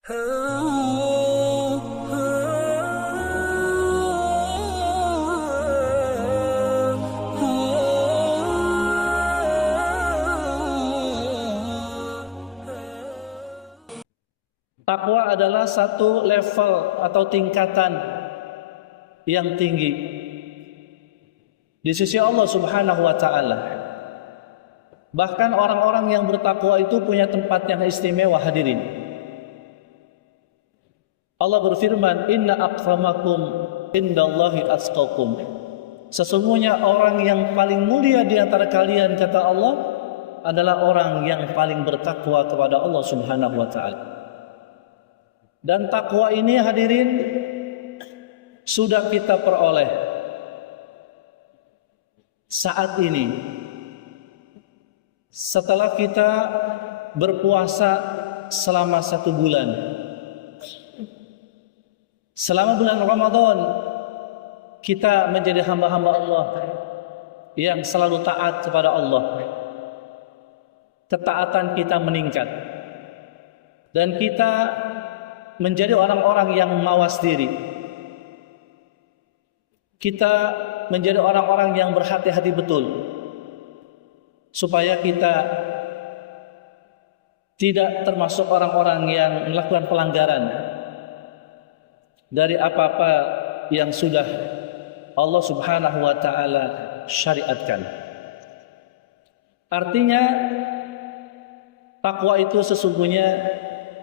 Takwa adalah satu level atau tingkatan yang tinggi di sisi Allah Subhanahu wa taala. Bahkan orang-orang yang bertakwa itu punya tempat yang istimewa, hadirin. Allah berfirman, "Inna akramakum indallahi atqakum." Sesungguhnya orang yang paling mulia di antara kalian, kata Allah, adalah orang yang paling bertakwa kepada Allah Subhanahu wa taala. Dan takwa ini, hadirin, sudah kita peroleh saat ini setelah kita berpuasa selama 1 bulan. Selama bulan Ramadan kita menjadi hamba-hamba Allah yang selalu taat kepada Allah. Ketaatan kita meningkat dan kita menjadi orang-orang yang mawas diri. Kita menjadi orang-orang yang berhati-hati betul supaya kita tidak termasuk orang-orang yang melakukan pelanggaran dari apa-apa yang sudah Allah Subhanahu wa taala syariatkan. Artinya takwa itu sesungguhnya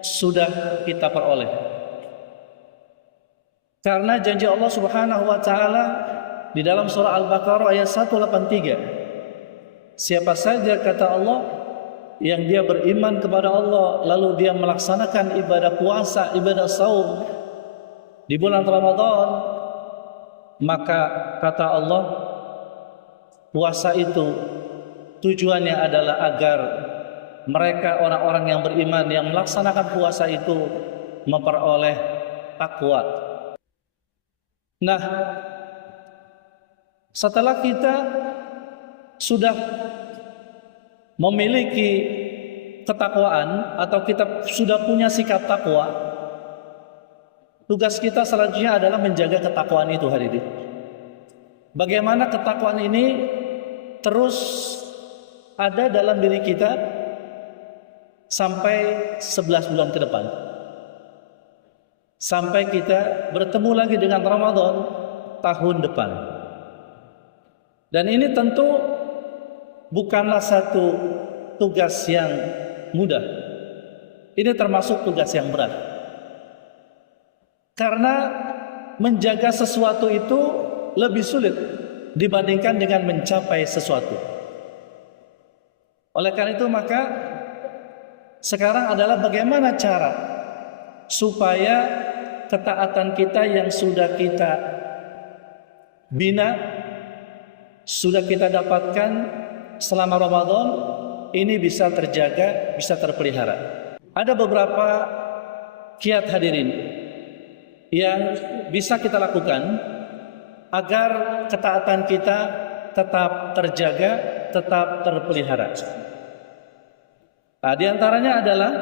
sudah kita peroleh. Karena janji Allah Subhanahu wa taala di dalam surah Al-Baqarah ayat 183. Siapa saja, kata Allah, yang dia beriman kepada Allah lalu dia melaksanakan ibadah puasa, ibadah saum di bulan Ramadan, maka kata Allah, puasa itu tujuannya adalah agar mereka orang-orang yang beriman yang melaksanakan puasa itu memperoleh takwa. Nah, setelah kita sudah memiliki ketakwaan atau kita sudah punya sikap takwa, tugas kita selanjutnya adalah menjaga ketakwaan itu, hadirin. Bagaimana ketakwaan ini terus ada dalam diri kita sampai 11 bulan ke depan, sampai kita bertemu lagi dengan Ramadan tahun depan. Dan ini tentu bukanlah satu tugas yang mudah. Ini termasuk tugas yang berat, karena menjaga sesuatu itu lebih sulit dibandingkan dengan mencapai sesuatu. Oleh karena itu, maka sekarang adalah bagaimana cara supaya ketaatan kita yang sudah kita bina, sudah kita dapatkan selama Ramadan ini bisa terjaga, bisa terpelihara. Ada beberapa kiat, hadirin, yang bisa kita lakukan agar ketaatan kita tetap terjaga, tetap terpelihara. Nah, di antaranya adalah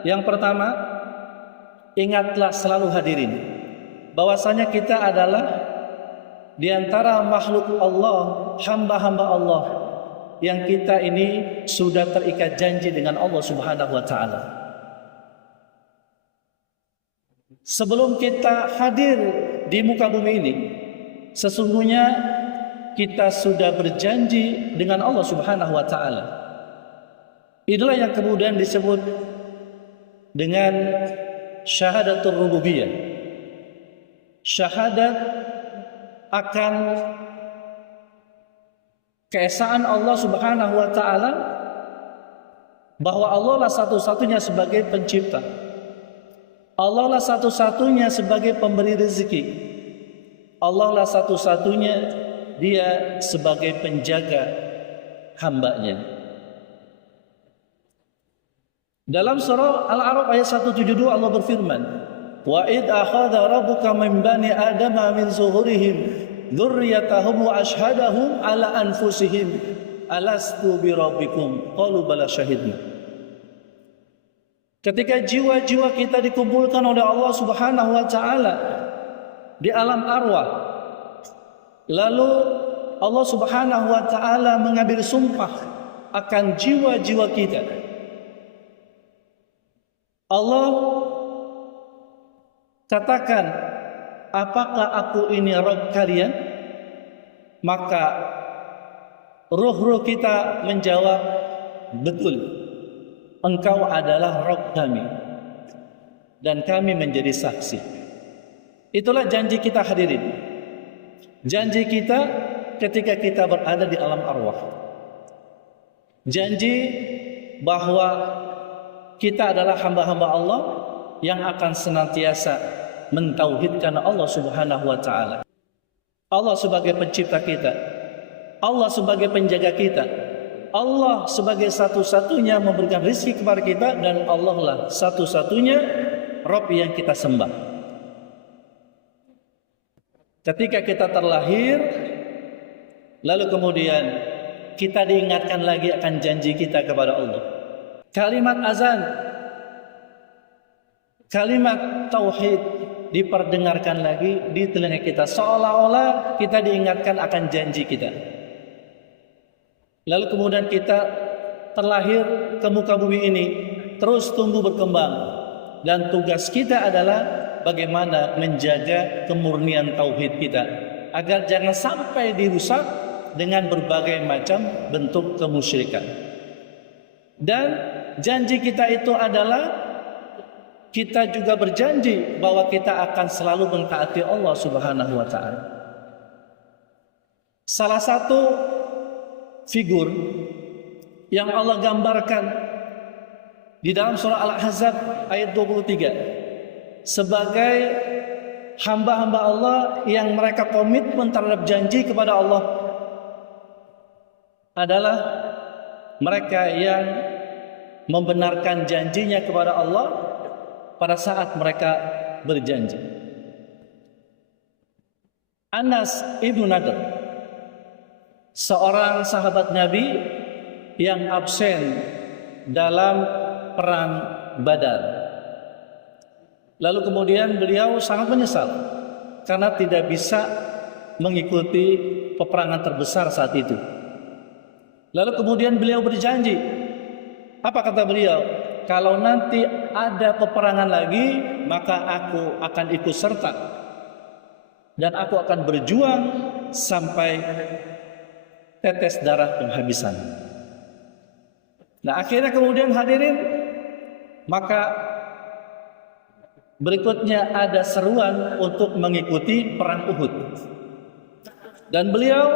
yang pertama, ingatlah selalu, hadirin, bahwasanya kita adalah di antara makhluk Allah, hamba-hamba Allah yang kita ini sudah terikat janji dengan Allah Subhanahu wa taala. Sebelum kita hadir di muka bumi ini, sesungguhnya kita sudah berjanji dengan Allah Subhanahu wa taala. Itulah yang kemudian disebut dengan syahadatul rububiyah. Syahadat akan keesaan Allah Subhanahu wa taala, bahwa Allah lah satu-satunya sebagai pencipta. Allah lah satu-satunya sebagai pemberi rezeki. Allah lah satu-satunya dia sebagai penjaga hambanya. Dalam surah Al-A'raf ayat 172 Allah berfirman, "Wa id akhadha rabbuka min bani adama min zuhurihim dzurriyyatahum wa ashhadahum ala anfusihim alastu bi rabbikum qalu bala syahidna." Ketika jiwa-jiwa kita dikumpulkan oleh Allah Subhanahu wa taala di alam arwah, lalu Allah Subhanahu wa taala mengambil sumpah akan jiwa-jiwa kita. Allah katakan, apakah aku ini Rabb kalian? Maka ruh-ruh kita menjawab, betul, engkau adalah Rabb kami, dan kami menjadi saksi. Itulah janji kita, hadirin. Janji kita ketika kita berada di alam arwah. Janji bahwa kita adalah hamba-hamba Allah yang akan senantiasa mentauhidkan Allah Subhanahu wa taala. Allah sebagai pencipta kita, Allah sebagai penjaga kita, Allah sebagai satu-satunya memberikan rezeki kepada kita, dan Allah lah satu-satunya Rabb yang kita sembah. Ketika kita terlahir, lalu kemudian kita diingatkan lagi akan janji kita kepada Allah. Kalimat azan, kalimat tauhid diperdengarkan lagi di telinga kita, seolah-olah kita diingatkan akan janji kita. Lalu kemudian kita terlahir ke muka bumi ini, terus tumbuh berkembang, dan tugas kita adalah bagaimana menjaga kemurnian tauhid kita agar jangan sampai dirusak dengan berbagai macam bentuk kemusyrikan. Dan janji kita itu adalah kita juga berjanji bahwa kita akan selalu mentaati Allah Subhanahu wa taala. Salah satu figur yang Allah gambarkan di dalam surah Al-Ahzab ayat 23 sebagai hamba-hamba Allah yang mereka komitmen terhadap janji kepada Allah adalah mereka yang membenarkan janjinya kepada Allah pada saat mereka berjanji. Anas ibnu Nadr, seorang sahabat Nabi yang absen dalam perang Badar. Lalu kemudian beliau sangat menyesal karena tidak bisa mengikuti peperangan terbesar saat itu. Lalu kemudian beliau berjanji. Apa kata beliau? Kalau nanti ada peperangan lagi, maka aku akan ikut serta, dan aku akan berjuang sampai tetes darah penghabisan. Nah, akhirnya kemudian hadirin, maka berikutnya ada seruan untuk mengikuti perang Uhud. Dan beliau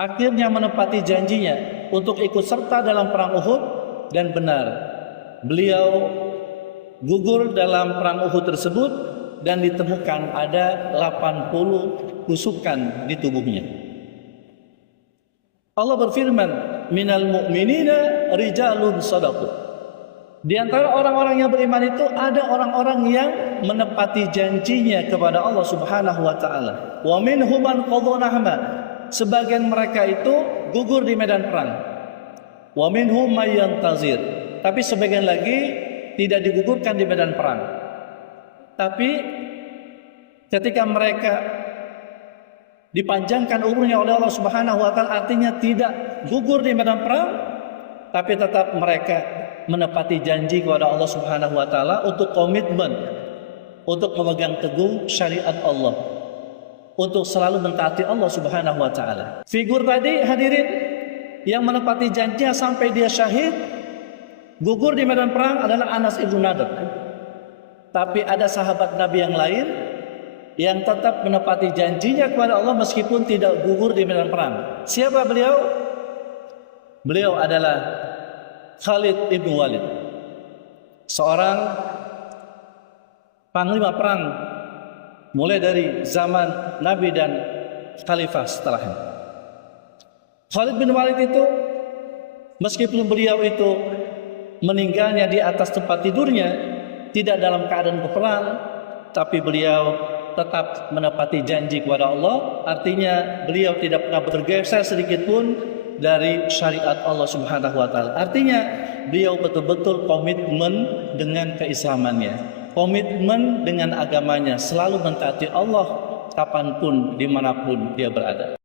akhirnya menepati janjinya untuk ikut serta dalam perang Uhud, dan benar, beliau gugur dalam perang Uhud tersebut dan ditemukan ada 80 tusukan di tubuhnya. Allah berfirman, minal mu'minina rijalun sadaqu. Di antara orang-orang yang beriman itu ada orang-orang yang menepati janjinya kepada Allah Subhanahu wa taala. Wa minhum man qadha nahba. Sebagian mereka itu gugur di medan perang. Wa minhum may yantazir. Tapi sebagian lagi tidak digugurkan di medan perang. Tapi ketika mereka dipanjangkan umurnya oleh Allah Subhanahu wa taala, artinya tidak gugur di medan perang, tapi tetap mereka menepati janji kepada Allah Subhanahu wa taala untuk komitmen untuk memegang teguh syariat Allah, untuk selalu mentaati Allah Subhanahu wa taala. Figur tadi hadirin yang menepati janjinya sampai dia syahid, gugur di medan perang adalah Anas ibnu Nadr. Tapi ada sahabat Nabi yang lain yang tetap menepati janjinya kepada Allah meskipun tidak gugur di medan perang. Siapa beliau? Beliau adalah Khalid ibnu Walid, seorang panglima perang mulai dari zaman Nabi dan Khalifah setelahnya. Khalid bin Walid itu meskipun beliau itu meninggalnya di atas tempat tidurnya, tidak dalam keadaan berperang, tapi beliau tetap menepati janji kepada Allah. Artinya beliau tidak pernah bergeser sedikit pun dari syariat Allah Subhanahu wa taala. Artinya beliau betul-betul komitmen dengan keislamannya, komitmen dengan agamanya, selalu mentaati Allah kapanpun dimanapun dia berada.